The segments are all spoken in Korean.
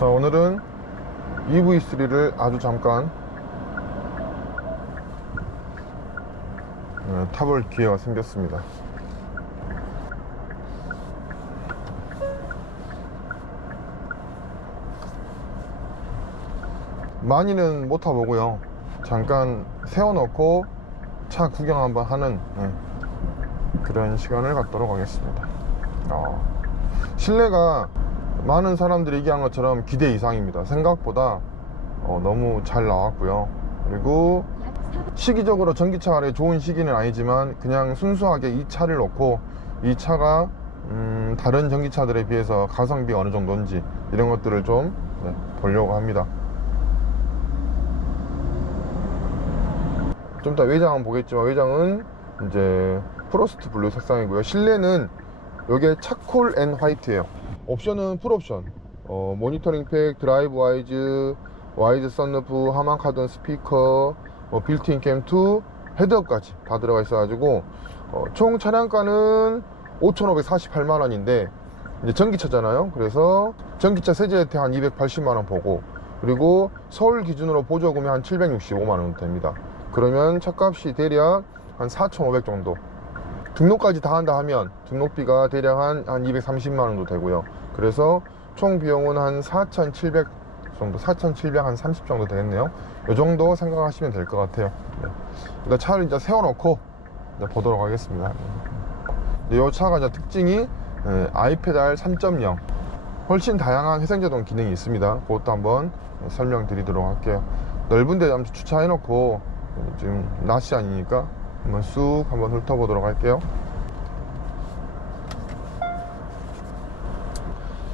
자, 오늘은 EV3를 아주 잠깐 타볼 기회가 생겼습니다. 많이는 못 타보고요, 잠깐 세워놓고 차 구경 한번 하는 그런 시간을 갖도록 하겠습니다. 실내가 많은 사람들이 얘기한 것처럼 기대 이상입니다. 생각보다 너무 잘 나왔고요. 그리고 시기적으로 전기차 아래 좋은 시기는 아니지만 그냥 순수하게 이 차를 놓고 이 차가 다른 전기차들에 비해서 가성비가 어느 정도인지 이런 것들을 좀 보려고 합니다. 좀 이따 외장은 보겠지만, 외장은 이제 프로스트 블루 색상이고요. 실내는 이게 차콜 앤 화이트예요. 옵션은 풀옵션, 모니터링 팩, 드라이브 와이즈, 와이드 선루프, 하만 카든 스피커, 빌트인 캠2, 헤드업까지 다 들어가 있어가지고 총 차량가는 5,548만원인데 이제 전기차잖아요. 그래서 전기차 세제 혜택 한 280만원 보고, 그리고 서울 기준으로 보조금이 한 765만원 됩니다. 그러면 차값이 대략 한 4,500 정도, 등록까지 다 한다 하면 등록비가 대략 한 230만원 정도 되고요. 그래서 총 비용은 한 4,700 정도, 4,730 정도 되겠네요. 이 정도 생각하시면 될 것 같아요. 일단 차를 이제 세워놓고 이제 보도록 하겠습니다. 이 차가 이제 특징이 iPedR 3.0, 훨씬 다양한 회생제동 기능이 있습니다. 그것도 한번 설명드리도록 할게요. 넓은 데 잠시 주차해놓고 지금 낮 시간이니까 한번 쑥 한번 훑어보도록 할게요.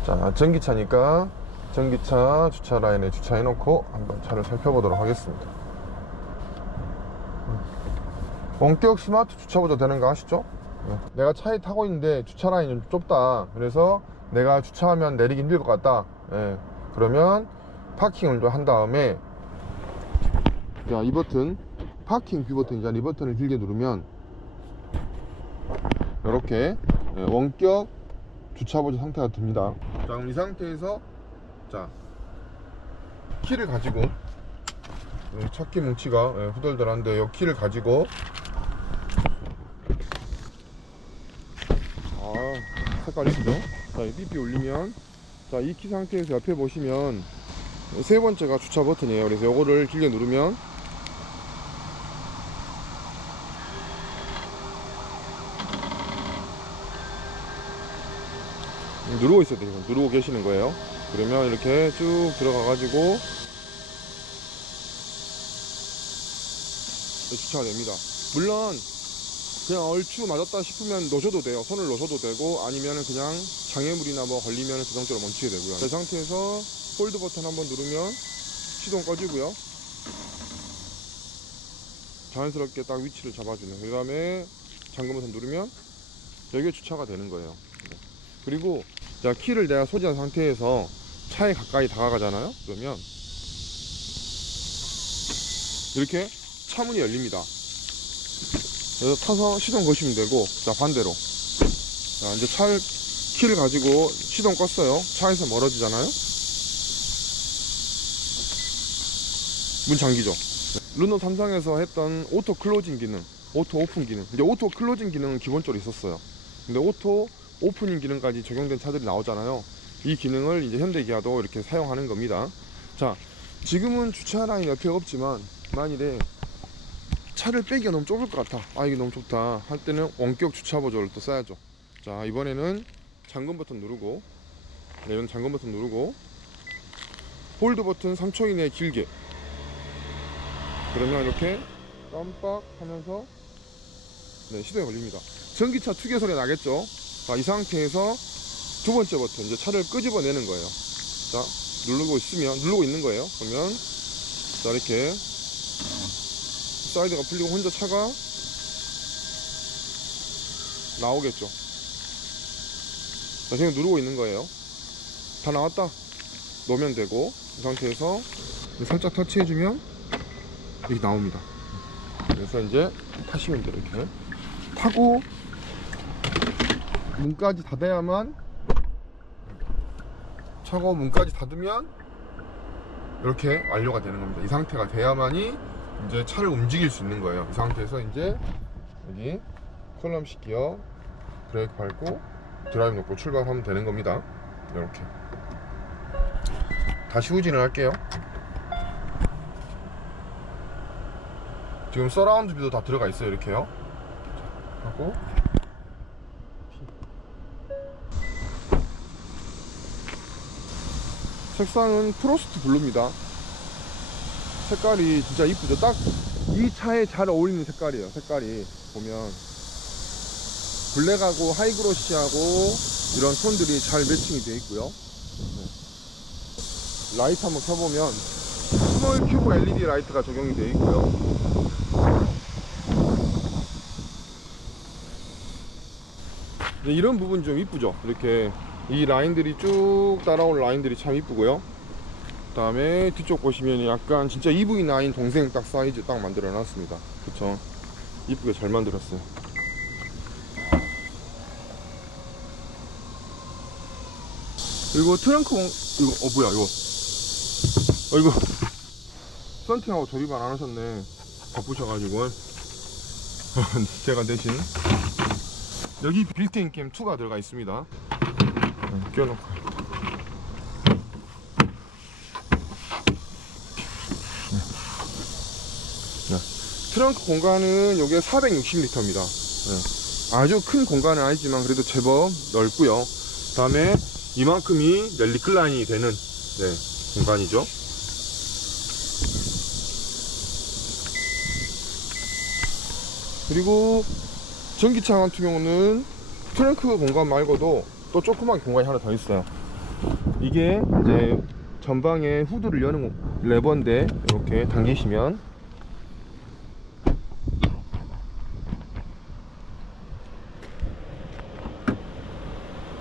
자, 전기차니까 전기차 주차 라인에 주차해놓고 한번 차를 살펴보도록 하겠습니다. 원격 스마트 주차 보조 되는 거 아시죠? 내가 차에 타고 있는데 주차 라인이 좀 좁다, 그래서 내가 주차하면 내리기 힘들 것 같다, 그러면 파킹을 좀 한 다음에, 자, 이 버튼, 파킹 뷰 버튼이잖아. 이 버튼을 길게 누르면 이렇게 원격 주차 보조 상태가 됩니다. 자, 그럼 이 상태에서 자, 키를 가지고, 차키 뭉치가 후덜덜한데 이 키를 가지고, 색깔 이쁘죠? 자, 이 삐삐 올리면, 자, 이 키 상태에서 옆에 보시면 세 번째가 주차 버튼이에요. 그래서 요거를 길게 누르면 누르고 있어야 돼요. 누르고 계시는 거예요. 그러면 이렇게 쭉 들어가 가지고 주차가 됩니다. 물론 그냥 얼추 맞았다 싶으면 놓으셔도 돼요. 손을 놓으셔도 되고, 아니면 그냥 장애물이나 뭐 걸리면 자동차로 멈추게 되고요. 이 상태에서 홀드 버튼 한번 누르면 시동 꺼지고요. 자연스럽게 딱 위치를 잡아주는, 그 다음에 잠금 버튼 누르면 여기에 주차가 되는 거예요. 그리고 자, 키를 내가 소지한 상태에서 차에 가까이 다가가잖아요. 그러면 이렇게 차문이 열립니다. 그래서 타서 시동 거시면 되고, 자, 반대로, 자, 이제 키를 가지고 시동 껐어요. 차에서 멀어지잖아요. 문 잠기죠. 르노 3상에서 했던 오토 클로징 기능, 오토 오픈 기능, 이제 오토 클로징 기능은 기본적으로 있었어요. 근데 오토 오프닝 기능까지 적용된 차들이 나오잖아요. 이 기능을 이제 현대기아도 이렇게 사용하는 겁니다. 자, 지금은 주차 라인 옆에 없지만 만일에 차를 빼기가 너무 좁을 것 같아, 이게 너무 좁다 할 때는 원격 주차 보조를 또 써야죠. 자, 이번에는 잠금 버튼 누르고, 이건 잠금 버튼 누르고 홀드 버튼 3초 이내에 길게, 그러면 이렇게 깜빡 하면서 시동이 걸립니다. 전기차 투개 소리 나겠죠. 자, 이 상태에서 두 번째 버튼, 이제 차를 끄집어내는 거예요. 자, 누르고 있는 거예요. 그러면 자, 이렇게 사이드가 풀리고 혼자 차가 나오겠죠. 자, 지금 누르고 있는 거예요. 다 나왔다 놓으면 되고, 이 상태에서 살짝 터치해주면 이렇게 나옵니다. 그래서 이제 타시면 돼요. 이렇게 타고 문까지 닫아야만 차고 문까지 닫으면 이렇게 완료가 되는 겁니다. 이 상태가 돼야만이 이제 차를 움직일 수 있는 거예요. 이 상태에서 이제 여기 컬럼식 기어 브레이크 밟고 드라이브 놓고 출발하면 되는 겁니다. 이렇게 다시 후진을 할게요. 지금 서라운드 뷰도 다 들어가 있어요. 이렇게요. 하고 색상은 프로스트 블루입니다. 색깔이 진짜 이쁘죠. 딱 이 차에 잘 어울리는 색깔이에요. 색깔이 보면 블랙하고 하이그로시하고 이런 톤들이 잘 매칭이 되어 있고요. 라이트 한번 켜보면 스몰 큐브 LED 라이트가 적용이 되어 있고요. 이런 부분 좀 이쁘죠. 이렇게 이 라인들이 쭉 따라온 라인들이 참 이쁘고요. 그 다음에 뒤쪽 보시면 약간 진짜 EV9 동생 딱 사이즈 딱 만들어 놨습니다. 그쵸? 이쁘게 잘 만들었어요. 그리고 트렁크 이거 뭐야 이거 이거 썬팅하고 조립을 안 하셨네. 바쁘셔가지고 제가 대신 여기 빌트인 캠 2가 들어가 있습니다. 끼워놓고 트렁크 공간은 요게 460리터입니다. 아주 큰 공간은 아니지만 그래도 제법 넓고요. 그 다음에 이만큼이 리클라인이 되는 공간이죠. 그리고 전기차 같은 경우는 트렁크 공간 말고도 또 조그만 공간이 하나 더 있어요. 이게 이제 전방에 후드를 여는 레버인데 이렇게 당기시면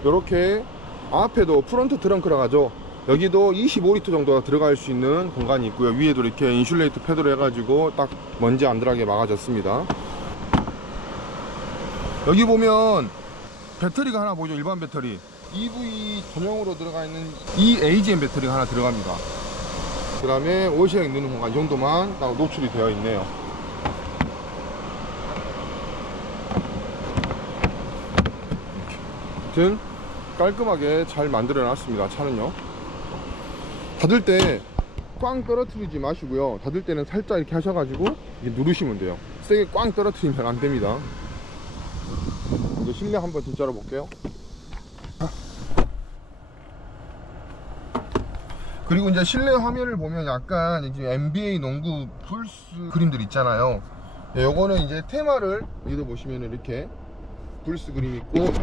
이렇게 앞에도 프론트 트렁크라 하죠. 여기도 25리터 정도가 들어갈 수 있는 공간이 있고요. 위에도 이렇게 인슐레이터 패드로 해가지고 딱 먼지 안 들어가게 막아줬습니다. 여기 보면 배터리가 하나 보이죠. 일반 배터리 EV 전용으로 들어가 있는 이 AGM 배터리가 하나 들어갑니다. 그 다음에 오일시장 넣는 공간 이 정도만 딱 노출이 되어 있네요. 아무튼 깔끔하게 잘 만들어 놨습니다. 차는요. 닫을 때 꽝 떨어뜨리지 마시고요. 닫을 때는 살짝 이렇게 하셔가지고 이렇게 누르시면 돼요. 세게 꽝 떨어뜨리면 안 됩니다. 이거 실내 한번 진짜로 볼게요. 그리고 이제 실내 화면을 보면 약간 이제 NBA 농구 풀스 그림들 있잖아요. 요거는 이제 테마를 여기도 보시면 이렇게 풀스 그림 있고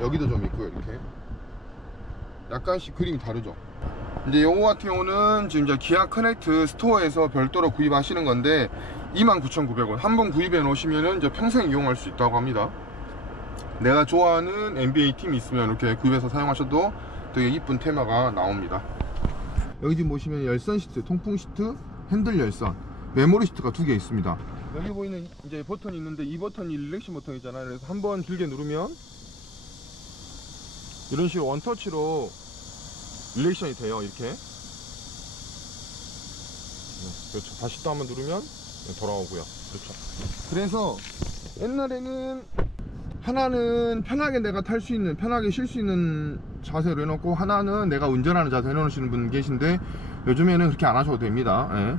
여기도 좀 있고요. 이렇게 약간씩 그림이 다르죠. 이제 요거 같은 경우는 지금 이제 기아 커넥트 스토어에서 별도로 구입하시는 건데 29,900원 한 번 구입해 놓으시면은 이제 평생 이용할 수 있다고 합니다. 내가 좋아하는 NBA 팀이 있으면 이렇게 구입해서 사용하셔도 되게 이쁜 테마가 나옵니다. 여기 지금 보시면 열선 시트, 통풍 시트, 핸들 열선, 메모리 시트가 2개 있습니다. 여기 보이는 이제 버튼이 있는데 이 버튼이 릴렉션 버튼이잖아요. 그래서 한번 길게 누르면 이런 식으로 원터치로 릴렉션이 돼요. 이렇게. 그렇죠. 다시 또 한번 누르면 돌아오고요. 그렇죠. 그래서 옛날에는 하나는 편하게 내가 탈 수 있는, 편하게 쉴 수 있는 자세로 해놓고 하나는 내가 운전하는 자세 해놓으시는 분 계신데 요즘에는 그렇게 안 하셔도 됩니다. 예.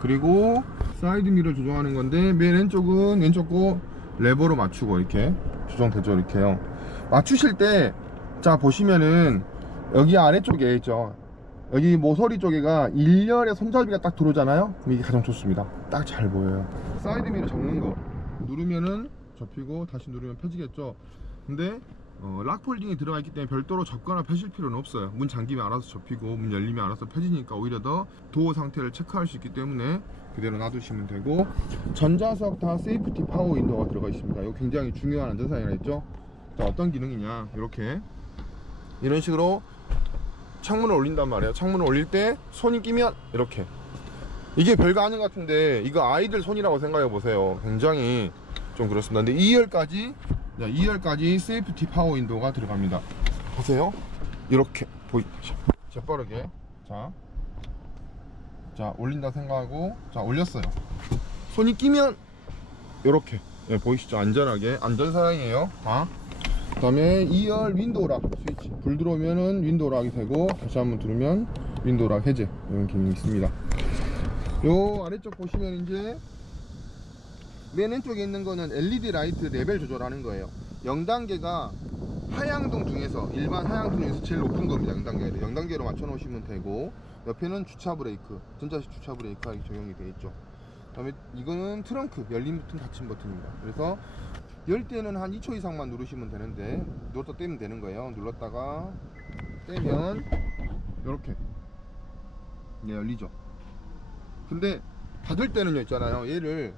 그리고 사이드 미러 조정하는 건데 맨 왼쪽은 왼쪽 거 레버로 맞추고 이렇게 조정되죠. 이렇게요. 맞추실 때 자 보시면은 여기 아래쪽에 있죠. 여기 모서리 쪽에가 일렬에 손잡이가 딱 들어오잖아요. 그럼 이게 가장 좋습니다. 딱 잘 보여요. 사이드 미러 접는 거 누르면은 접히고 다시 누르면 펴지겠죠. 근데 락 폴딩이 들어가 있기 때문에 별도로 접거나 펴실 필요는 없어요. 문 잠기면 알아서 접히고 문 열리면 알아서 펴지니까 오히려 더 도어 상태를 체크할 수 있기 때문에 그대로 놔두시면 되고, 전자석 다 세이프티 파워 윈도우가 들어가 있습니다. 이거 굉장히 중요한 안전사항이라 했죠. 자, 어떤 기능이냐, 이렇게 이런 식으로 창문을 올린단 말이에요. 창문을 올릴 때 손이 끼면 이렇게, 이게 별거 아닌 것 같은데 이거 아이들 손이라고 생각해 보세요. 굉장히 좀 그렇습니다. 근데 2열까지 세이프티 파워 윈도우가 들어갑니다. 보세요. 이렇게 보이죠. 재빠르게 자 올린다 생각하고 자 올렸어요. 손이 끼면 요렇게 보이시죠? 안전하게 안전사양이에요. 그 다음에 2열 윈도우락 스위치 불 들어오면은 윈도우락이 되고 다시 한번 누르면 윈도우락 해제 이런 기능이 있습니다. 요 아래쪽 보시면 이제 맨 왼쪽에 있는 거는 LED 라이트 레벨 조절하는 거예요. 0단계가 하향등 중에서 일반 하향등 중에서 제일 높은 겁니다. 0단계로 0단계로 맞춰 놓으시면 되고, 옆에는 주차 브레이크, 전자식 주차 브레이크가 적용이 되어 있죠. 그 다음에 이거는 트렁크 열림 버튼 닫힘 버튼입니다. 그래서 열 때는 한 2초 이상만 누르시면 되는데 눌렀다 떼면 되는 거예요. 눌렀다가 떼면 이렇게 열리죠. 근데 닫을 때는요 있잖아요, 얘를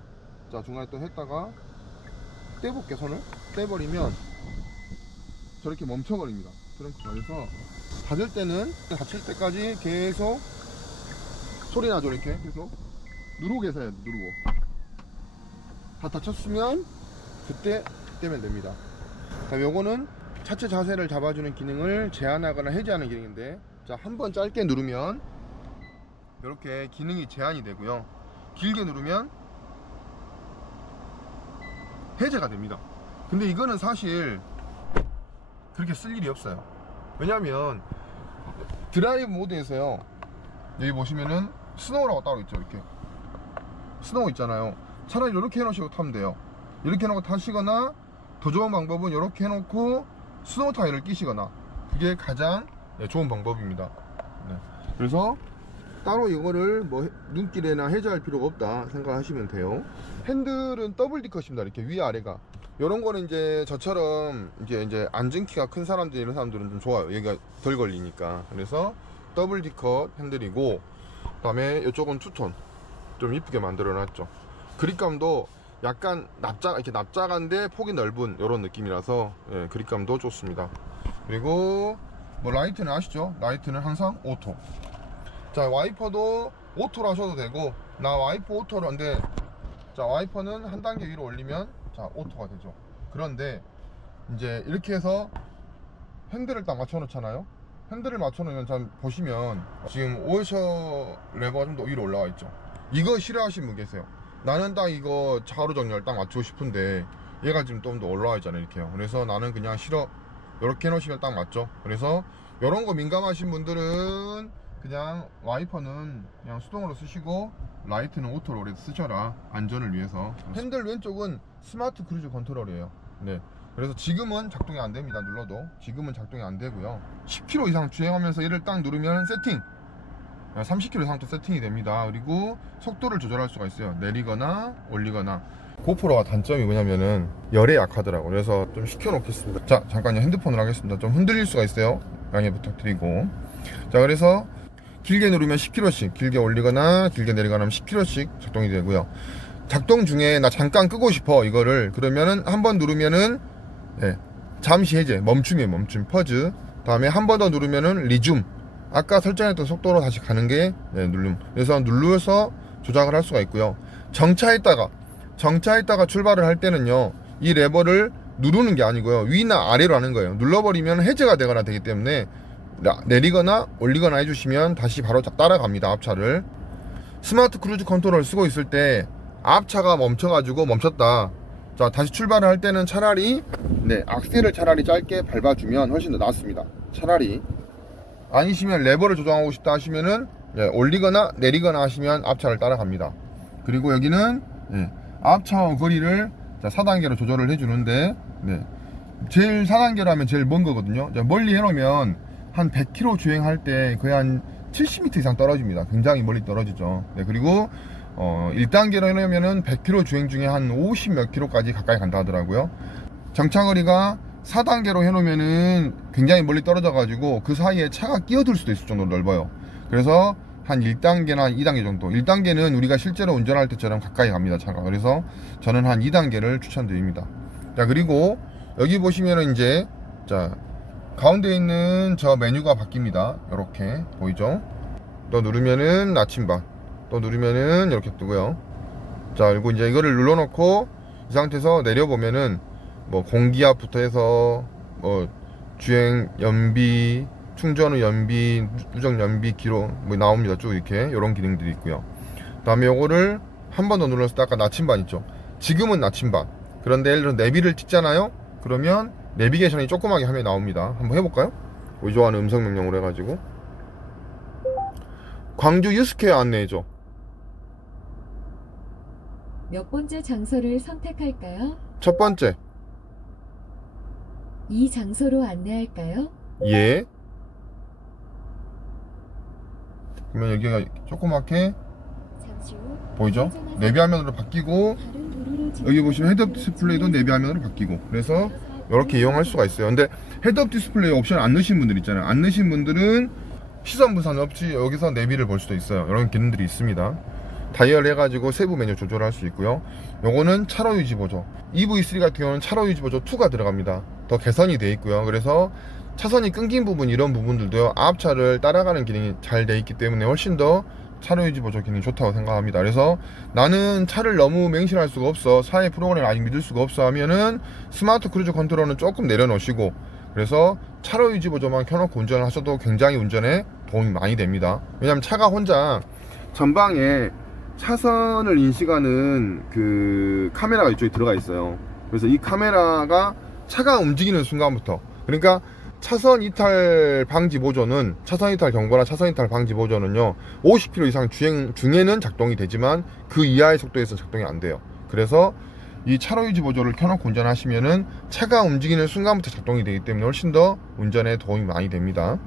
자 중간에 또 했다가 떼볼게. 손을 떼버리면 저렇게 멈춰버립니다, 트렁크가. 그래서 닫을 때는 닫힐 때까지 계속 소리 나죠. 이렇게 계속 누르고 계세요. 누르고 다 닫혔으면 그때 떼면 됩니다. 그럼 요거는 차체 자세를 잡아주는 기능을 제한하거나 해제하는 기능인데, 자 한번 짧게 누르면 이렇게 기능이 제한이 되고요, 길게 누르면 해제가 됩니다. 근데 이거는 사실 그렇게 쓸 일이 없어요. 왜냐면 드라이브 모드에서요, 여기 보시면은 스노우라고 따로 있죠. 이렇게 스노우 있잖아요. 차라리 이렇게 해놓으시고 타면 돼요. 이렇게 해놓고 타시거나, 더 좋은 방법은 이렇게 해놓고 스노우 타이어를 끼시거나, 그게 가장 좋은 방법입니다. 네. 그래서 따로 이거를 뭐 눈길에나 해제할 필요가 없다 생각하시면 돼요. 핸들은 더블 D컷입니다. 이렇게 위아래가. 이런 거는 이제 저처럼 이제 앉은 키가 큰 사람들, 이런 사람들은 좀 좋아요. 얘가 덜 걸리니까. 그래서 더블 D컷 핸들이고, 그 다음에 이쪽은 투톤 좀 이쁘게 만들어 놨죠. 그립감도 약간 이렇게 납작한데 폭이 넓은 이런 느낌이라서 그립감도 좋습니다. 그리고 뭐 라이트는 아시죠? 라이트는 항상 오토. 자 와이퍼도 오토로 하셔도 되고, 나 와이퍼 오토로 한데, 자 와이퍼는 한 단계 위로 올리면 자 오토가 되죠. 그런데 이제 이렇게 해서 핸들을 딱 맞춰 놓잖아요. 핸들을 맞춰 놓으면 잘 보시면 지금 오셔 레버가 좀 더 위로 올라와 있죠. 이거 싫어하시는 분 계세요. 나는 딱 이거 차로 정렬 딱 맞추고 싶은데 얘가 지금 좀 더 올라와 있잖아요. 이렇게요. 그래서 나는 그냥 싫어, 이렇게 해놓으시면 딱 맞죠. 그래서 이런 거 민감하신 분들은 그냥 와이퍼는 그냥 수동으로 쓰시고, 라이트는 오토로 오래 쓰셔라, 안전을 위해서. 핸들 왼쪽은 스마트 크루즈 컨트롤이에요. 네. 그래서 지금은 작동이 안 됩니다. 눌러도 지금은 작동이 안 되고요. 10km 이상 주행하면서 얘를 딱 누르면 세팅, 30km 이상 또 세팅이 됩니다. 그리고 속도를 조절할 수가 있어요. 내리거나 올리거나. 고프로가 단점이 뭐냐면은 열에 약하더라고요. 그래서 좀 시켜놓겠습니다. 자 잠깐요, 핸드폰을 하겠습니다. 좀 흔들릴 수가 있어요. 양해 부탁드리고. 자 그래서 길게 누르면 10km씩, 길게 올리거나 길게 내리거나 하면 10km씩 작동이 되고요. 작동 중에 나 잠깐 끄고 싶어 이거를, 그러면은 한번 누르면은 잠시 해제, 멈춤이에요. 멈춤, 퍼즈. 다음에 한 번 더 누르면은 리줌, 아까 설정했던 속도로 다시 가는 게 누름. 그래서 눌러서 조작을 할 수가 있고요. 정차했다가 출발을 할 때는요, 이 레버를 누르는 게 아니고요, 위나 아래로 하는 거예요. 눌러버리면 해제가 되거나 되기 때문에 내리거나 올리거나 해주시면 다시 바로 따라갑니다, 앞차를. 스마트 크루즈 컨트롤을 쓰고 있을 때 앞차가 멈춰가지고 멈췄다, 자 다시 출발을 할 때는 차라리 악셀을 차라리 짧게 밟아주면 훨씬 더 낫습니다. 차라리. 아니시면 레버를 조정하고 싶다 하시면은 올리거나 내리거나 하시면 앞차를 따라갑니다. 그리고 여기는 앞차와 거리를 4단계로 조절을 해주는데, 제일 4단계로 하면 제일 먼 거거든요. 멀리 해놓으면 한 100km 주행할 때 거의 한 70m 이상 떨어집니다. 굉장히 멀리 떨어지죠. 그리고 1단계로 해놓으면은 100km 주행 중에 한 50 몇 킬로까지 가까이 간다 하더라고요. 정차거리가 4단계로 해놓으면은 굉장히 멀리 떨어져 가지고 그 사이에 차가 끼어들 수도 있을 정도로 넓어요. 그래서 한 1단계나 2단계 정도, 1단계는 우리가 실제로 운전할 때처럼 가까이 갑니다, 차가. 그래서 저는 한 2단계를 추천드립니다. 자 그리고 여기 보시면은 이제 가운데 있는 저 메뉴가 바뀝니다. 이렇게 보이죠? 또 누르면은 나침반, 또 누르면은 이렇게 뜨고요. 자 그리고 이제 이거를 눌러놓고 이 상태에서 내려보면은 뭐 공기압부터 해서 뭐 주행 연비, 충전 후 연비, 누적 연비 기록 뭐 나옵니다. 쭉 이렇게 이런 기능들이 있고요. 그 다음에 요거를 한 번 더 눌렀을 때 아까 나침반 있죠. 지금은 나침반. 그런데 예를 들어 내비를 찍잖아요. 그러면 내비게이션이 조그맣게 화면이 나옵니다. 한번 해볼까요? 의존하는 음성 명령으로 해가지고 광주 유스케어 안내해줘. 몇 번째 장소를 선택할까요? 첫 번째. 이 장소로 안내할까요? 예. 그러면 여기가 조그맣게 잠시 후 보이죠? 내비 화면으로 바뀌고, 다른 도로로 여기 보시면 진입하여 헤드업 디스플레이도 내비 화면으로 바뀌고, 그래서 이렇게 이용할 수가 있어요. 근데 헤드업 디스플레이 옵션 안 넣으신 분들 있잖아요. 안 넣으신 분들은 시선 분산 없이 여기서 내비를 볼 수도 있어요. 이런 기능들이 있습니다. 다이얼 해가지고 세부 메뉴 조절할 수 있고요. 요거는 차로 유지 보조. EV3 같은 경우는 차로 유지 보조 2가 들어갑니다. 더 개선이 되어 있고요. 그래서 차선이 끊긴 부분, 이런 부분들도요, 앞차를 따라가는 기능이 잘 되어 있기 때문에 훨씬 더 차로 유지 보조 기능이 좋다고 생각합니다. 그래서 나는 차를 너무 맹신할 수가 없어, 차의 프로그램을 아직 믿을 수가 없어 하면은 스마트 크루즈 컨트롤은 조금 내려놓으시고, 그래서 차로 유지 보조만 켜놓고 운전을 하셔도 굉장히 운전에 도움이 많이 됩니다. 왜냐면 차가 혼자 전방에 차선을 인식하는 그 카메라가 이쪽에 들어가 있어요. 그래서 이 카메라가 차가 움직이는 순간부터, 그러니까 차선 이탈 방지 보조는, 차선 이탈 경보나 차선 이탈 방지 보조는요 50km 이상 주행 중에는 작동이 되지만 그 이하의 속도에서 작동이 안 돼요. 그래서 이 차로 유지 보조를 켜놓고 운전하시면은 차가 움직이는 순간부터 작동이 되기 때문에 훨씬 더 운전에 도움이 많이 됩니다.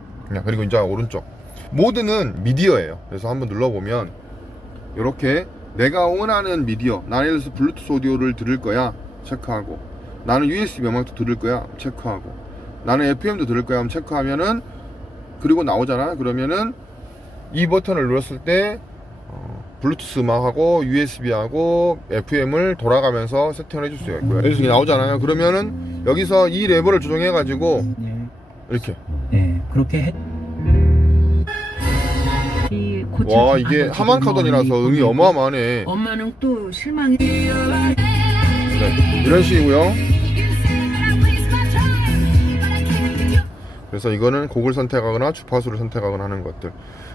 그리고 이제 오른쪽 모드는 미디어예요. 그래서 한번 눌러보면 이렇게 내가 원하는 미디어, 나는 예를 들어서 블루투스 오디오를 들을 거야 체크하고, 나는 USB 음악도 들을 거야 체크하고, 나는 FM도 들을 거야 하면 체크하면은, 그리고 나오잖아. 그러면은 이 버튼을 눌렀을 때 블루투스 음악하고 USB하고 FM을 돌아가면서 세팅을 해줄 수가 있고요. 여기서 나오잖아요. 그러면은 여기서 이 레버를 조정해 가지고 이렇게, 그렇게 와, 이게 하만카돈이라서 음이 어마어마하네. 엄마는 또 실망이. 네, 이런 식이고요. 그래서 이거는 곡을 선택하거나 주파수를 선택하거나 하는 것들.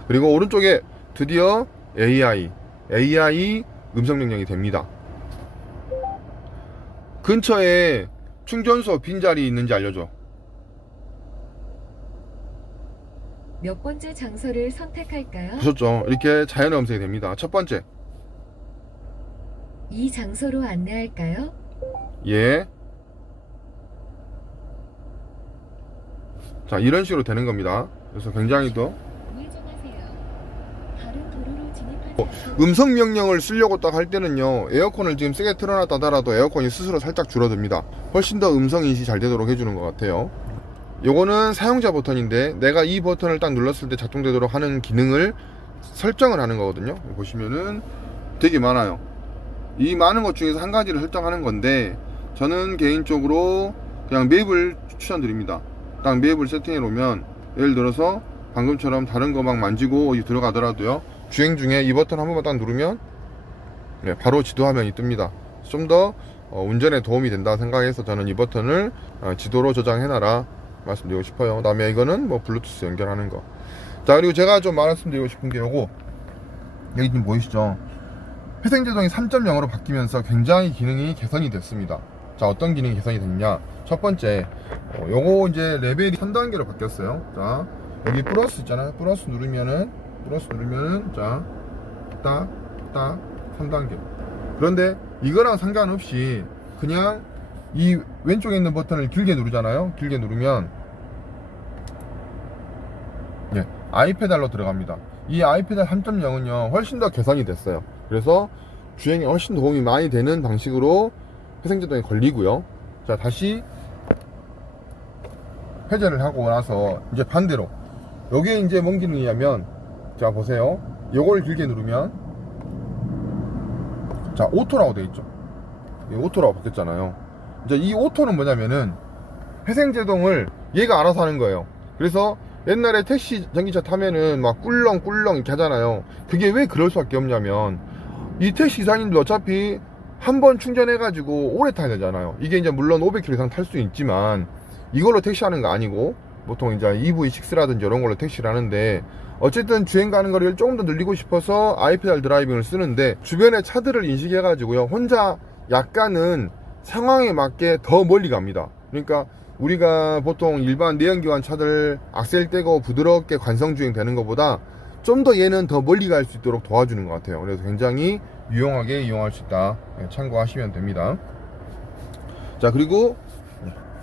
그리고 오른쪽에 드디어 AI 음성 명령이 됩니다. 근처에 충전소 빈자리 있는지 알려줘. 몇 번째 장소를 선택할까요? 보셨죠? 이렇게 자연의 음성이 됩니다. 첫 번째, 이 장소로 안내할까요? 예. 자, 이런 식으로 되는 겁니다. 그래서 굉장히 더 우회전하세요. 다른 도로로 진입하세요. 음성 명령을 쓰려고 딱 할 때는요, 에어컨을 지금 세게 틀어놨다 하더라도 에어컨이 스스로 살짝 줄어듭니다. 훨씬 더 음성 인식이 잘 되도록 해주는 것 같아요. 요거는 사용자 버튼인데, 내가 이 버튼을 딱 눌렀을 때 작동되도록 하는 기능을 설정을 하는 거거든요. 보시면은 되게 많아요. 이 많은 것 중에서 한 가지를 설정하는 건데, 저는 개인적으로 그냥 맵을 추천드립니다. 딱 맵을 세팅해 놓으면, 예를 들어서 방금처럼 다른 거 막 만지고 어디 들어가더라도요, 주행 중에 이 버튼 한 번만 딱 누르면 바로 지도 화면이 뜹니다. 좀 더 운전에 도움이 된다 생각해서 저는 이 버튼을 지도로 저장해 놔라 말씀드리고 싶어요. 그 다음에 이거는 뭐 블루투스 연결하는 거. 자, 그리고 제가 좀 말씀드리고 싶은 게 요거, 여기 지금 보이시죠? 회생제동이 3.0으로 바뀌면서 굉장히 기능이 개선이 됐습니다. 자, 어떤 기능이 개선이 됐냐? 첫 번째, 요거 이제 레벨이 3단계로 바뀌었어요. 자, 여기 플러스 있잖아요. 플러스 누르면은 자, 딱 3단계. 그런데 이거랑 상관없이 그냥 이 왼쪽에 있는 버튼을 길게 누르잖아요. 길게 누르면 아이페달로 들어갑니다. 이 아이페달 3.0은요 훨씬 더 개선이 됐어요. 그래서 주행에 훨씬 도움이 많이 되는 방식으로 회생제동이 걸리고요. 자, 다시 회전을 하고 나서 이제 반대로, 여기에 이제 뭔 기능이냐면, 자 보세요, 요걸 길게 누르면 자 오토라고 되어 있죠. 오토라고 바뀌었잖아요. 이제 이 오토는 뭐냐면은 회생제동을 얘가 알아서 하는 거예요. 그래서 옛날에 택시 전기차 타면은 막 꿀렁꿀렁 이렇게 하잖아요. 그게 왜 그럴 수밖에 없냐면, 이 택시 기사님들 어차피 한 번 충전해가지고 오래 타야 되잖아요. 이게 이제 물론 500km 이상 탈 수 있지만 이걸로 택시 하는 거 아니고, 보통 이제 EV6라든지 이런 걸로 택시를 하는데, 어쨌든 주행 가는 거리를 조금 더 늘리고 싶어서 아이페달 드라이빙을 쓰는데, 주변의 차들을 인식해 가지고요, 혼자 약간은 상황에 맞게 더 멀리 갑니다. 그러니까 우리가 보통 일반 내연기관 차들 악셀 떼고 부드럽게 관성 주행 되는 것보다 좀 더 얘는 더 멀리 갈 수 있도록 도와주는 것 같아요. 그래서 굉장히 유용하게 이용할 수 있다. 참고하시면 됩니다. 자, 그리고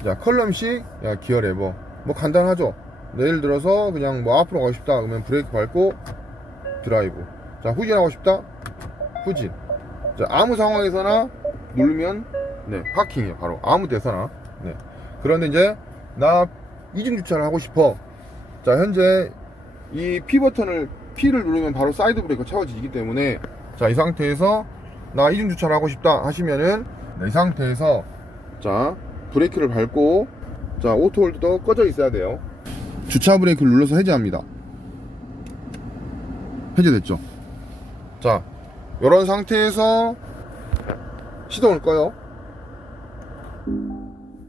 자, 컬럼식 기어 레버 뭐 간단하죠. 예를 들어서 그냥 뭐 앞으로 가고 싶다 그러면 브레이크 밟고 드라이브. 자, 후진하고 싶다 후진. 자, 아무 상황에서나 누르면 파킹이에요. 바로 아무 데서나. 그런데 이제 나 이중 주차를 하고 싶어. 자, 현재 이 P 버튼을 P를 누르면 바로 사이드 브레이크가 채워지기 때문에, 자, 이 상태에서 나 이중 주차를 하고 싶다 하시면은 이 상태에서 자, 브레이크를 밟고, 자, 오토 홀드도 꺼져 있어야 돼요. 주차 브레이크를 눌러서 해제합니다. 해제됐죠? 자, 이런 상태에서 시동을 꺼요.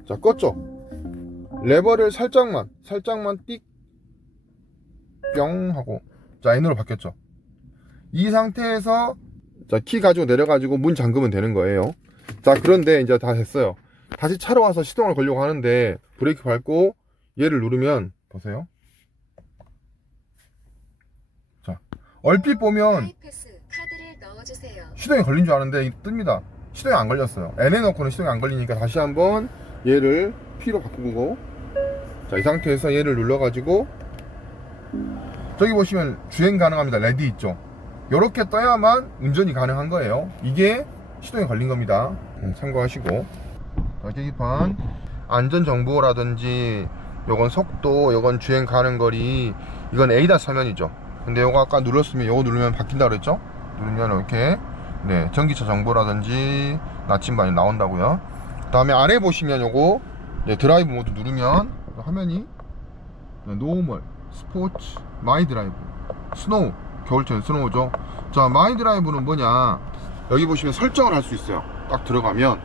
자, 껐죠? 레버를 살짝만 띡 뿅 하고, 자, N으로 바뀌었죠? 이 상태에서 자, 키 가지고 내려가지고 문 잠그면 되는 거예요. 자, 그런데 이제 다 됐어요. 다시 차로 와서 시동을 걸려고 하는데 브레이크 밟고 얘를 누르면 보세요. 자, 얼핏 보면 하이패스 카드를 넣어주세요. 시동이 걸린 줄 아는데 뜹니다. 시동이 안 걸렸어요. N에 넣고는 시동이 안 걸리니까 다시 한번 얘를 P로 바꾸고, 자, 이 상태에서 얘를 눌러가지고 저기 보시면 주행 가능합니다. 레디 있죠. 요렇게 떠야만 운전이 가능한 거예요. 이게 시동이 걸린 겁니다. 참고하시고. 자, 계기판 안전정보라든지 요건 속도, 요건 주행 가는 거리, 이건 ADAS 화면이죠. 근데 요거 아까 눌렀으면 요거 누르면 바뀐다 그랬죠. 누르면 이렇게 전기차 정보라든지 나침반이 나온다고요. 그 다음에 아래 보시면 요거 드라이브 모드 누르면 화면이 노멀, 스포츠, 마이 드라이브, 스노우, 겨울철 스노우죠. 자, 마이 드라이브는 뭐냐, 여기 보시면 설정을 할 수 있어요. 딱 들어가면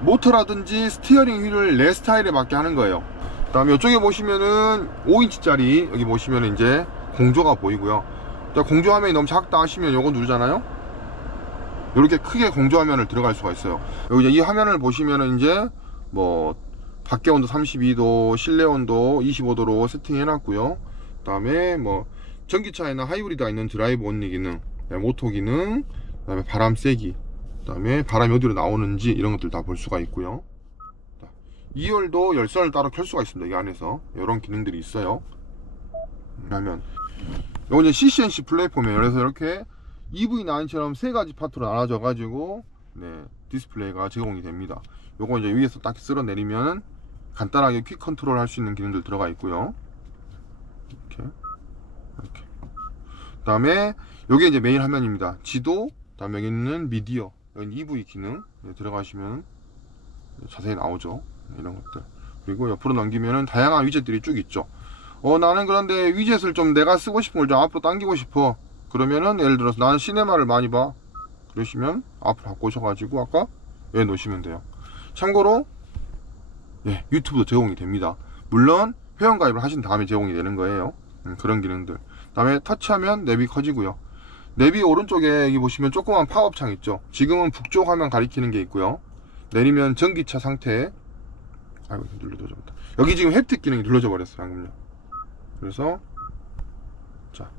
모터라든지 스티어링 휠을 내 스타일에 맞게 하는 거예요. 그 다음에 이쪽에 보시면은 5인치짜리 여기 보시면 이제 공조가 보이고요. 자, 공조 화면이 너무 작다 하시면 요거 누르잖아요. 이렇게 크게 공조 화면을 들어갈 수가 있어요. 여기 이 화면을 보시면은 이제 뭐 밖에 온도 32도, 실내 온도 25도로 세팅해 놨고요. 그 다음에 뭐 전기차에나 하이브리드가 있는 드라이브 온리 기능, 모토 기능, 그 다음에 바람 세기, 그 다음에 바람이 어디로 나오는지 이런 것들 다 볼 수가 있고요. 2열도 열선을 따로 켤 수가 있습니다. 이 안에서 이런 기능들이 있어요. 그러면 이거 이제 CCNC 플랫폼이에요. 그래서 이렇게 EV9처럼 세 가지 파트로 나눠져 가지고 디스플레이가 제공이 됩니다. 요거 이제 위에서 딱 쓸어 내리면 간단하게 퀵 컨트롤 할 수 있는 기능들 들어가 있고요. 이렇게. 그 다음에 요게 이제 메인 화면입니다. 지도, 그 다음에 여기 있는 미디어, 여기 EV 기능 들어가시면 자세히 나오죠. 이런 것들. 그리고 옆으로 넘기면은 다양한 위젯들이 쭉 있죠. 나는 그런데 위젯을 좀 내가 쓰고 싶은 걸 좀 앞으로 당기고 싶어. 그러면은 예를 들어서 나는 시네마를 많이 봐. 그러시면 앞으로 바꾸셔가지고 아까 여기 놓으시면 돼요. 참고로 유튜브도 제공이 됩니다. 물론 회원가입을 하신 다음에 제공이 되는 거예요. 그런 기능들. 그 다음에 터치하면 냅이 커지고요. 냅이 오른쪽에 여기 보시면 조그만 팝업 창 있죠. 지금은 북쪽 화면 가리키는 게 있고요. 내리면 전기차 상태. 아이고, 눌러져 버렸다. 여기 지금 햅틱 기능이 눌러져 버렸어요, 방금요. 그래서 자,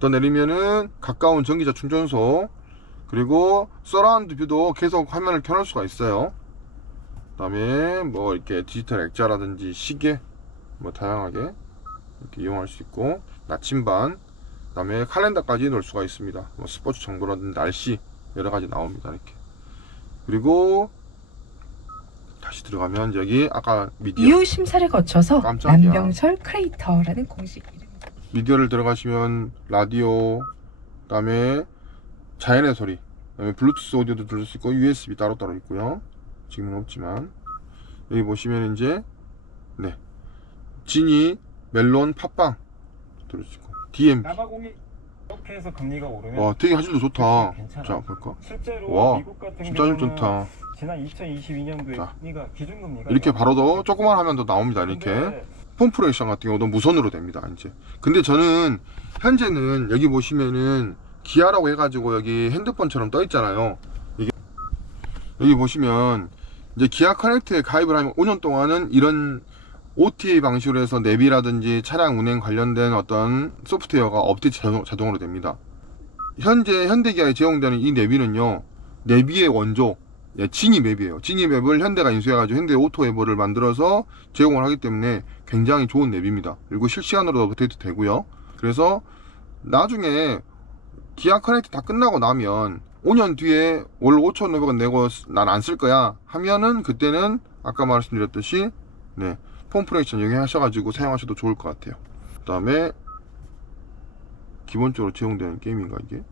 또 내리면은 가까운 전기차 충전소, 그리고 서라운드 뷰도 계속 화면을 켜놓을 수가 있어요. 그 다음에 뭐 이렇게 디지털 액자라든지 시계 뭐 다양하게 이렇게 이용할 수 있고, 나침반, 그 다음에 칼렌더까지 넣을 수가 있습니다. 뭐 스포츠 정보라든지 날씨 여러가지 나옵니다. 이렇게. 그리고 다시 들어가면 여기 아까 미디어 이후 심사를 거쳐서 깜짝이야. 남병철 크리에이터라는 공식 이름. 미디어를 들어가시면 라디오, 그 다음에 자연의 소리, 그 다음에 블루투스 오디오도 들을 수 있고 USB 따로따로 있고요. 지금은 없지만 여기 보시면 이제 지니, 멜론, 팟빵 들을 수 있고 DMB. 나바공이 이렇게 해서 금리가 오르면 와, 되게 화질도 좋다. 괜찮아. 자, 볼까? 실제로 와, 미국 같은 진짜 질 경우는 좋다. 지난 2022년도에 자, 기준금리가 이렇게 바로 더 조그만 화면도 나옵니다. 이렇게 폼프레이션 같은 경우도 무선으로 됩니다. 이제 근데 저는 현재는 여기 보시면은 기아라고 해가지고 여기 핸드폰처럼 떠 있잖아요. 이게 여기 보시면 이제 기아 커넥트에 가입을 하면 5년 동안은 이런 OTA 방식으로 해서 내비라든지 차량 운행 관련된 어떤 소프트웨어가 업데이트 자동으로 됩니다. 현재 현대기아에 제공되는 이 내비는요, 내비의 원조 지니 맵이에요. 지니 맵을 현대가 인수해가지고 현대 오토 앱을 만들어서 제공을 하기 때문에 굉장히 좋은 맵입니다. 그리고 실시간으로 업데이트 되고요. 그래서 나중에 기아 커넥트 다 끝나고 나면 5년 뒤에 월 5,500원 내고 난 안 쓸 거야 하면은 그때는 아까 말씀드렸듯이 네, 폼프레이션 이용하셔가지고 사용하셔도 좋을 것 같아요. 그 다음에 기본적으로 제공되는 게임인가 이게?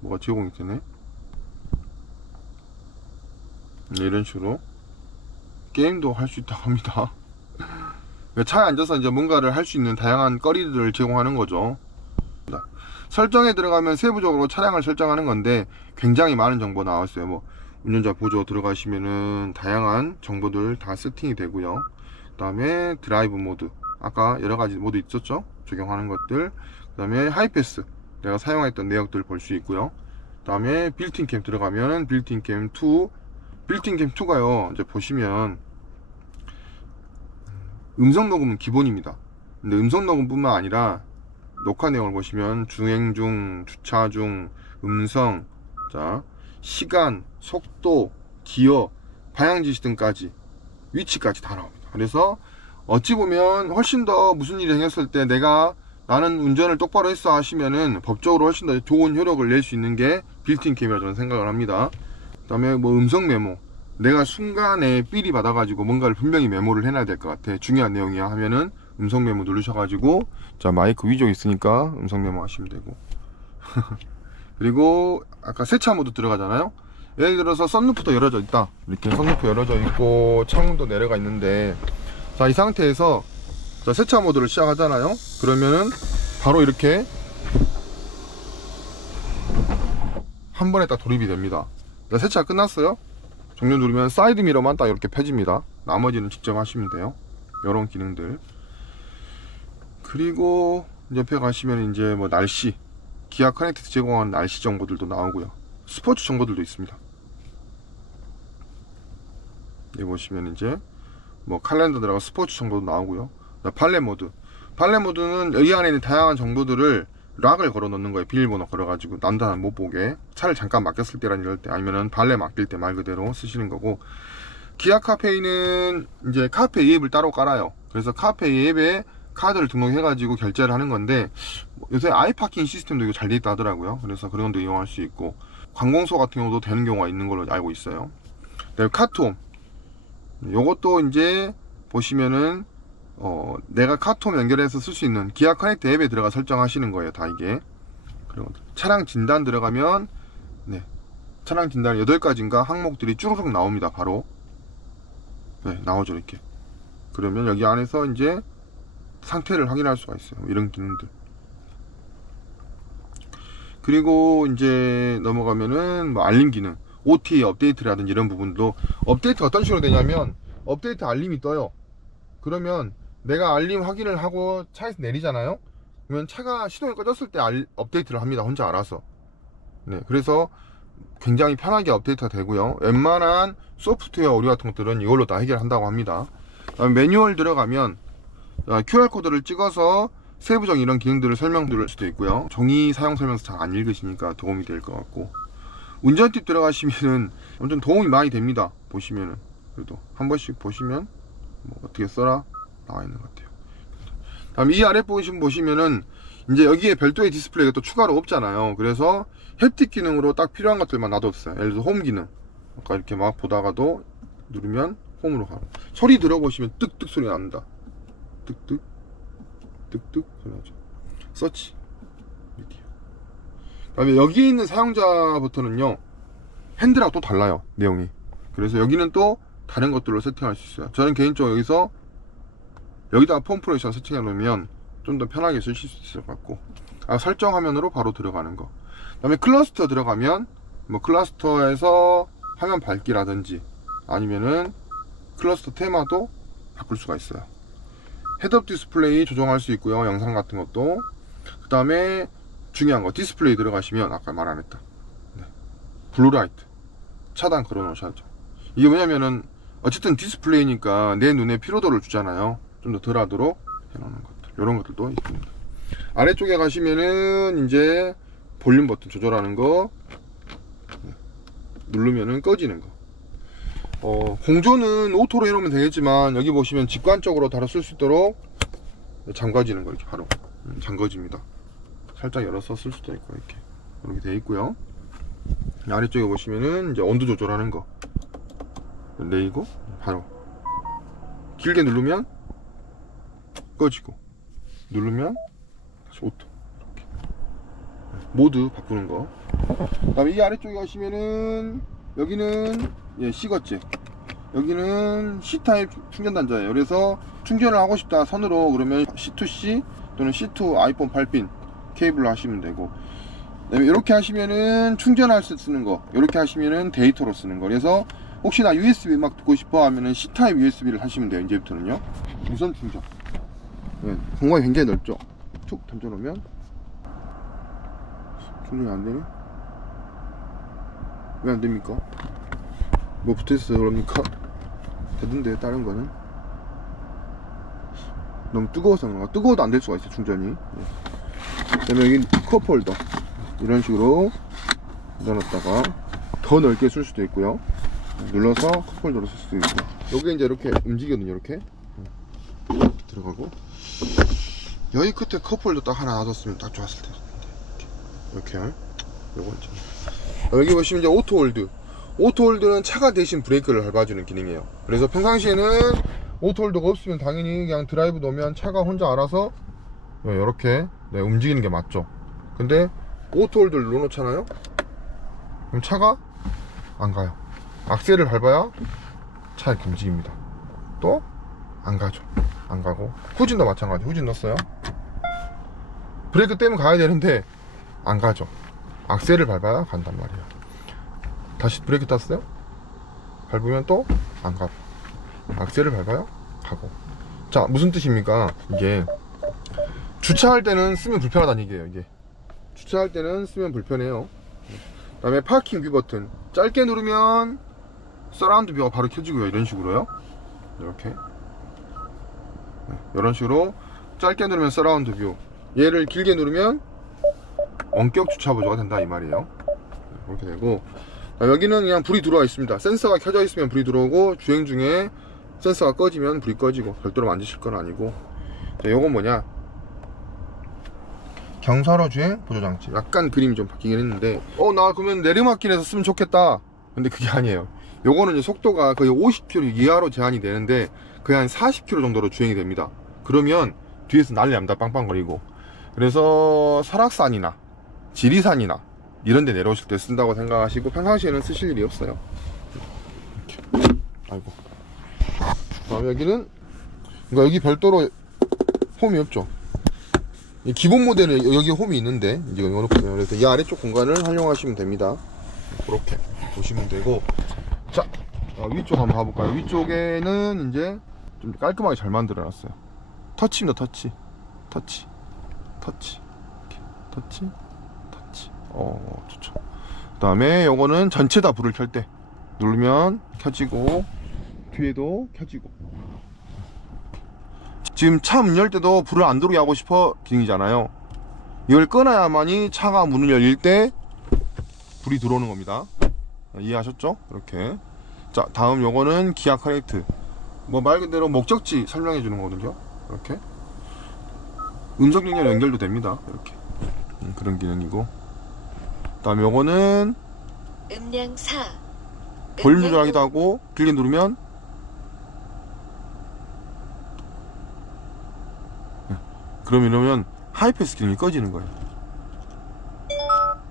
뭐가 제공이 되네? 네, 이런 식으로 게임도 할 수 있다고 합니다. 차에 앉아서 이제 뭔가를 할 수 있는 다양한 거리들을 제공하는 거죠. 설정에 들어가면 세부적으로 차량을 설정하는 건데 굉장히 많은 정보 나왔어요. 뭐 운전자 보조 들어가시면은 다양한 정보들 다 세팅이 되고요. 그 다음에 드라이브 모드, 아까 여러가지 모드 있었죠, 적용하는 것들. 그 다음에 하이패스, 내가 사용했던 내역들 볼 수 있고요. 그 다음에 빌트인 캠 들어가면 빌트인 캠 2, 빌트인 캠 2가요 이제 보시면 음성 녹음은 기본입니다. 근데 음성 녹음 뿐만 아니라 녹화 내용을 보시면 주행 중, 주차 중, 음성, 자, 시간, 속도, 기어, 방향 지시 등까지, 위치까지 다 나옵니다. 그래서 어찌 보면 훨씬 더 무슨 일이 생겼을 때 나는 운전을 똑바로 했어 하시면은 법적으로 훨씬 더 좋은 효력을 낼 수 있는 게 빌트인 캠이라고 저는 생각을 합니다. 그 다음에 뭐 음성 메모, 내가 순간에 삘이 받아가지고 뭔가를 분명히 메모를 해놔야 될 것 같아, 중요한 내용이야 하면은 음성 메모 누르셔가지고, 자, 마이크 위쪽 있으니까 음성 메모 하시면 되고. 그리고 아까 세차 모드 들어가잖아요. 예를 들어서 썬루프도 열어져 있다, 이렇게 썬루프 열어져 있고 창문도 내려가 있는데, 자, 이 상태에서 자, 세차 모드를 시작하잖아요. 그러면은 바로 이렇게 한 번에 딱 돌입이 됩니다. 자, 세차가 끝났어요. 종료 누르면 사이드 미러만 딱 이렇게 펴집니다. 나머지는 직접 하시면 돼요. 이런 기능들. 그리고 옆에 가시면 이제 뭐 날씨, 기아 커넥트 제공한 날씨 정보들도 나오고요. 스포츠 정보들도 있습니다. 여기 보시면 이제 뭐 칼렌더 들어가 스포츠 정보도 나오고요. 발렛 모드, 발렛 모드는 여기 안에 있는 다양한 정보들을 락을 걸어 놓는 거예요. 비밀번호 걸어가지고 남자는 못 보게, 차를 잠깐 맡겼을 때란 이럴 때, 아니면은 발렛 맡길 때 말 그대로 쓰시는 거고. 기아 카페이는 이제 카페이 앱을 따로 깔아요. 그래서 카페이 앱에 카드를 등록해가지고 결제를 하는 건데, 요새 아이파킹 시스템도 이거 잘 돼 있다 하더라고요. 그래서 그런 데 이용할 수 있고, 관공서 같은 경우도 되는 경우가 있는 걸로 알고 있어요. 그다음에 카톰, 요것도 이제 보시면은 내가 카톰 연결해서 쓸 수 있는 기아 커넥트 앱에 들어가 설정하시는 거예요, 다 이게. 그리고 차량 진단 들어가면 네, 차량 진단 8가지인가 항목들이 쭈루룩 나옵니다. 바로 네, 나오죠, 이렇게. 그러면 여기 안에서 이제 상태를 확인할 수가 있어요. 이런 기능들. 그리고 이제 넘어가면은 뭐 알림 기능, OTA 업데이트라든지 이런 부분도, 업데이트가 어떤 식으로 되냐면 업데이트 알림이 떠요. 그러면 내가 알림 확인을 하고 차에서 내리잖아요. 그러면 차가 시동이 꺼졌을 때 업데이트를 합니다, 혼자 알아서. 네, 그래서 굉장히 편하게 업데이트가 되고요. 웬만한 소프트웨어 오류 같은 것들은 이걸로 다 해결한다고 합니다. 매뉴얼 들어가면 QR코드를 찍어서 세부적인 이런 기능들을 설명드릴 수도 있고요. 종이 사용 설명서 잘 안 읽으시니까 도움이 될 것 같고, 운전 팁 들어가시면은 완전 도움이 많이 됩니다. 보시면은 그래도 한 번씩 보시면 뭐 어떻게 써라 나와 있는 것 같아요. 다음 이 아래 보시면은 이제 여기에 별도의 디스플레이가 또 추가로 없잖아요. 그래서 햅틱 기능으로 딱 필요한 것들만 놔뒀어요. 예를 들어서 홈 기능, 아까 이렇게 막 보다가도 누르면 홈으로 가고, 소리 들어보시면 뜩뜩 소리 납니다. 뜩뜩 뜩뜩 소리 나죠. 서치 미디어. 그다음에 여기 있는 사용자부터는요, 핸들하고 또 달라요, 내용이. 그래서 여기는 또 다른 것들로 세팅할 수 있어요. 저는 개인적으로 여기다가 폼프레이션 세팅해 놓으면 좀 더 편하게 쓰실 수 있을 것 같고, 설정 화면으로 바로 들어가는 거. 그 다음에 클러스터 들어가면 뭐 클러스터에서 화면 밝기라든지 아니면은 클러스터 테마도 바꿀 수가 있어요. 헤드업 디스플레이 조정할 수 있고요. 영상 같은 것도. 그 다음에 중요한 거 디스플레이 들어가시면 아까 말 안 했다. 네. 블루라이트 차단 걸어 놓으셔야죠. 이게 왜냐면은 어쨌든 디스플레이니까 내 눈에 피로도를 주잖아요. 좀 더 덜 하도록 해놓는 것들, 이런 것들도 있습니다. 아래쪽에 가시면은 이제 볼륨 버튼 조절하는 거 누르면은 꺼지는 거. 공조는 오토로 해놓으면 되겠지만 여기 보시면 직관적으로 바로 쓸 수 있도록 잠가지는 거. 이렇게 바로 잠가집니다. 살짝 열어서 쓸 수도 있고 이렇게 되어 있고요. 아래쪽에 보시면은 이제 온도 조절하는 거 레이고 바로 길게 누르면 꺼지고 누르면 다시 오토 이렇게 모드 바꾸는 거. 그 다음에 이 아래쪽에 가시면은 여기는 C거지, 여기는 C타입 충전 단자예요. 그래서 충전을 하고 싶다 선으로 그러면 C2C 또는 C2 아이폰 8핀 케이블로 하시면 되고, 그다음에 이렇게 하시면은 충전할 때 쓰는 거, 이렇게 하시면은 데이터로 쓰는 거. 그래서 혹시나 USB 음악 듣고 싶어 하면은 C타입 USB를 하시면 돼요. 이제부터는요. 무선 충전. 공간이 굉장히 넓죠. 툭 던져놓으면 충전이 안 되네. 왜 안 됩니까? 뭐 붙어있어서 그럽니까? 되던데 다른 거는 너무 뜨거워서 그런가? 뜨거워도 안 될 수가 있어 충전이. 그 다음에 여기 컵홀더 이런 식으로 넣어놨다가 더 넓게 쓸 수도 있고요. 눌러서 컵홀더로 쓸 수도 있고, 여기 이제 이렇게 움직이거든요. 이렇게 들어가고, 여기 끝에 컵홀더 딱 하나 놔뒀으면 딱 좋았을 텐데. 이렇게 요거 이제 여기 보시면 이제 오토홀드. 오토홀드는 차가 대신 브레이크를 밟아주는 기능이에요. 그래서 평상시에는 오토홀드가 없으면 당연히 그냥 드라이브 놓으면 차가 혼자 알아서 이렇게 움직이는 게 맞죠. 근데 오토홀드를 놓놓잖아요. 그럼 차가 안 가요. 악셀을 밟아야 차 이렇게 움직입니다. 또 안 가죠. 안 가고, 후진도 마찬가지. 후진 넣었어요. 브레이크 떼면 가야 되는데 안 가죠. 악셀을 밟아야 간단 말이에요. 다시 브레이크 땄어요. 밟으면 또 안 가고, 악셀을 밟아야 가고. 자, 무슨 뜻입니까? 이게 주차할 때는 쓰면 불편하다는 얘기예요. 이게 주차할 때는 쓰면 불편해요. 그 다음에 파킹 뷰 버튼 짧게 누르면 서라운드 뷰가 바로 켜지고요. 이런 식으로요. 이렇게 이런 식으로 짧게 누르면 서라운드 뷰, 얘를 길게 누르면 원격 주차 보조가 된다 이 말이에요. 이렇게 되고, 여기는 그냥 불이 들어와 있습니다. 센서가 켜져 있으면 불이 들어오고, 주행 중에 센서가 꺼지면 불이 꺼지고, 별도로 만지실 건 아니고. 자, 요건 뭐냐, 경사로 주행 보조장치. 약간 그림이 좀 바뀌긴 했는데, 나 그러면 내리막길에서 쓰면 좋겠다. 근데 그게 아니에요. 요거는 이제 속도가 거의 50km 이하로 제한이 되는데 거의 한 40km 정도로 주행이 됩니다. 그러면 뒤에서 난리 납니다. 빵빵거리고. 그래서 설악산이나 지리산이나 이런 데 내려오실 때 쓴다고 생각하시고, 평상시에는 쓰실 일이 없어요. 이렇게. 아이고. 그다음에 여기는, 그러니까 여기 별도로 홈이 없죠. 기본 모델은 여기 홈이 있는데 이제 이거 놓거든요. 그래서 이 아래쪽 공간을 활용하시면 됩니다. 그렇게 보시면 되고, 자, 위쪽 한번 가볼까요? 위쪽에는 이제 좀 깔끔하게 잘 만들어 놨어요. 터치입니다. 터치 터치 터치 이렇게. 터치 터치. 좋죠. 그 다음에 요거는 전체 다 불을 켤 때 누르면 켜지고, 뒤에도 켜지고. 지금 차 문 열 때도 불을 안 들어오게 하고 싶어 기능이잖아요. 이걸 꺼놔야만이 차가 문을 열릴 때 불이 들어오는 겁니다. 이해하셨죠? 이렇게. 자, 다음 요거는 기아 커넥트. 뭐 말 그대로 목적지 설명해 주는 거거든요. 이렇게 음성 연결 연결도 됩니다. 이렇게 그런 기능이고, 다음 요거는 음량 4. 볼륨 조절하기도 하고, 길게 누르면 그러면 이러면 하이패스 기능이 꺼지는 거예요.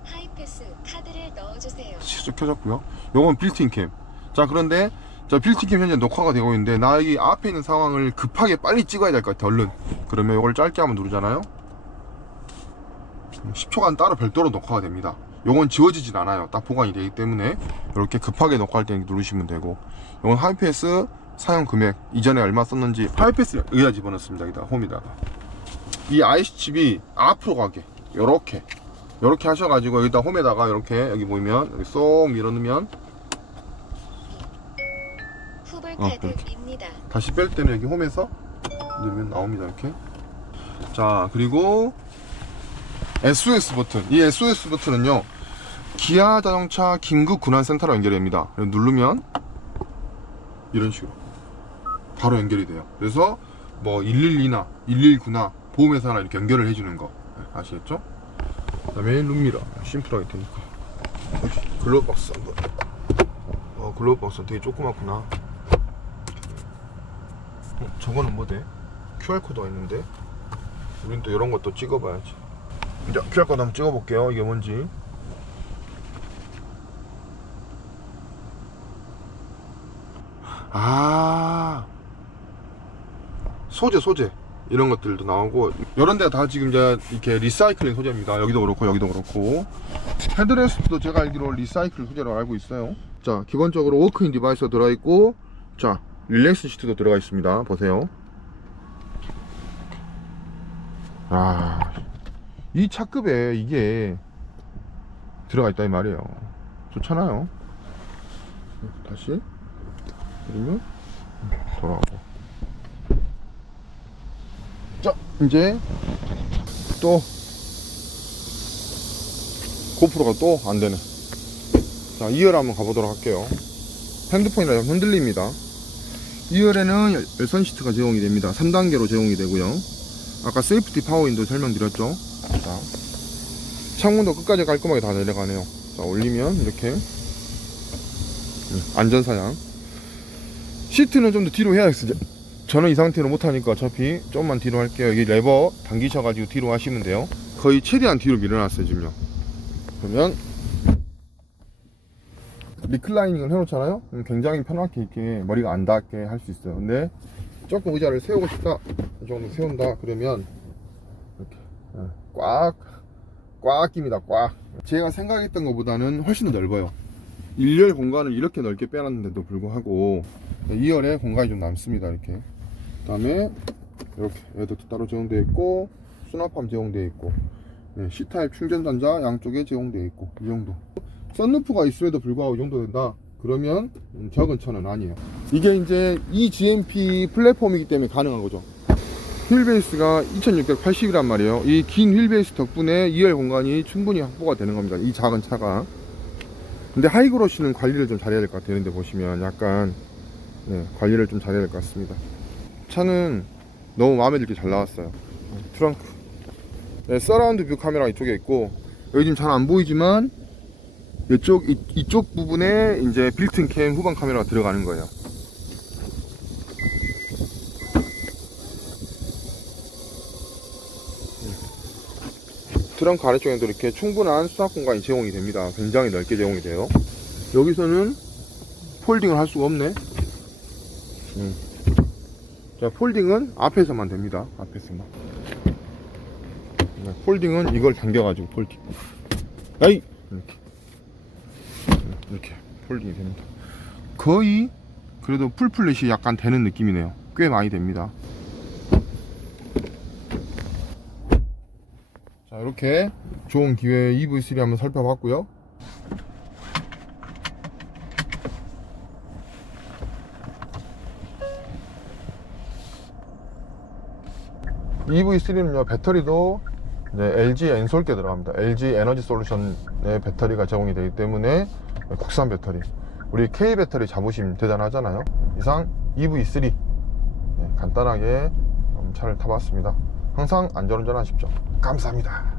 하이패스 카드를 넣어주세요. 시적 켜졌고요. 요건 빌트인 캠. 자, 그런데 자, 빌트인 캠 현재 녹화가 되고 있는데 나 여기 앞에 있는 상황을 급하게 빨리 찍어야 될 것 같아. 얼른. 그러면 요걸 짧게 한번 누르잖아요. 10초간 따로 별도로 녹화가 됩니다. 요건 지워지진 않아요. 딱 보관이 되기 때문에 이렇게 급하게 놓고 할 때 누르시면 되고, 요건 하이패스 사용 금액, 이전에 얼마 썼는지 하이패스 여기다 집어넣습니다. 여기다 홈에다가 이 IC 칩이 앞으로 가게 요렇게 하셔가지고 여기다 홈에다가 이렇게 여기 보이면 여기 쏙 밀어넣으면 후불카드입니다. 다시 뺄 때는 여기 홈에서 누르면 나옵니다. 이렇게. 자, 그리고 SOS 버튼. 이 SOS 버튼은요, 기아 자동차 긴급 군환센터로 연결이 됩니다. 누르면 이런 식으로 바로 연결이 돼요. 그래서 뭐 112나 119나 보험회사나 이렇게 연결을 해주는 거 아시겠죠? 그 다음에 룸미러 심플하게 되니까. 글로브 박스 한번. 글로브 박스 되게 조그맣구나. 저거는 뭐 돼? QR코드가 있는데 우린 또 이런 것도 찍어봐야지. 이제 QR코드 한번 찍어볼게요. 이게 뭔지. 아, 소재 이런 것들도 나오고, 이런 데가 다 지금 이제 이렇게 리사이클링 소재입니다. 여기도 그렇고 여기도 그렇고. 헤드레스트도 제가 알기로 리사이클 소재로 알고 있어요. 자, 기본적으로 워크인 디바이스가 들어있고, 자, 릴렉스 시트도 들어가 있습니다. 보세요. 아, 이 차급에 이게 들어가 있다 이 말이에요. 좋잖아요. 다시 그러면 돌아가고. 자, 이제 또 고프로가 또 안되네. 자, 2열 한번 가보도록 할게요. 핸드폰이라 좀 흔들립니다. 2열에는 열선 시트가 제공이 됩니다. 3단계로 제공이 되고요. 아까 세이프티 파워윈도 설명드렸죠. 자, 창문도 끝까지 깔끔하게 다 내려가네요. 자, 올리면 이렇게 안전사양. 시트는 좀 더 뒤로 해야겠어요. 저는 이 상태로 못하니까 어차피 좀만 뒤로 할게요. 여기 레버 당기셔가지고 뒤로 하시면 돼요. 거의 최대한 뒤로 밀어놨어요 지금요. 그러면 리클라이닝을 해놓잖아요. 그럼 굉장히 편하게 이렇게 머리가 안 닿게 할 수 있어요. 근데 조금 의자를 세우고 싶다, 이 정도 세운다 그러면 이렇게 꽉 낍니다. 꽉. 제가 생각했던 것보다는 훨씬 더 넓어요. 1열 공간을 이렇게 넓게 빼놨는데도 불구하고 2열에 공간이 좀 남습니다. 이렇게. 그 다음에 이렇게 얘도 따로 제공되어 있고, 수납함 제공되어 있고, C타입 충전 단자 양쪽에 제공되어 있고, 이 정도. 썬루프가 있음에도 불구하고 이 정도 된다 그러면 적은 차는 아니에요. 이게 이제 이 GMP 플랫폼이기 때문에 가능한 거죠. 휠베이스가 2680이란 말이에요. 이 긴 휠베이스 덕분에 2열 공간이 충분히 확보가 되는 겁니다. 이 작은 차가. 근데 하이그로시는 관리를 좀 잘해야 될 것 같아요. 근데 보시면 약간 관리를 좀 잘해야 될 것 같습니다. 차는 너무 마음에 들게 잘 나왔어요. 트렁크, 서라운드 뷰 카메라 이쪽에 있고, 여기 지금 잘 안 보이지만 이쪽 부분에 이제 빌트인 캠 후방 카메라가 들어가는 거예요. 트렁크 아래쪽에도 이렇게 충분한 수납 공간이 제공이 됩니다. 굉장히 넓게 제공이 돼요. 여기서는 폴딩을 할 수가 없네. 자, 폴딩은 앞에서만 됩니다. 앞에서만. 폴딩은 이걸 당겨가지고 폴딩. 아이! 이렇게 폴딩이 됩니다. 거의 그래도 풀플랫이 약간 되는 느낌이네요. 꽤 많이 됩니다. 자, 이렇게 좋은 기회에 EV3 한번 살펴봤고요. EV3는요, 배터리도 LG 엔솔께 들어갑니다. LG 에너지 솔루션의 배터리가 제공이 되기 때문에 국산 배터리, 우리 K 배터리 자부심 대단하잖아요. 이상 EV3 간단하게 차를 타봤습니다. 항상 안전운전 하십시오. 감사합니다.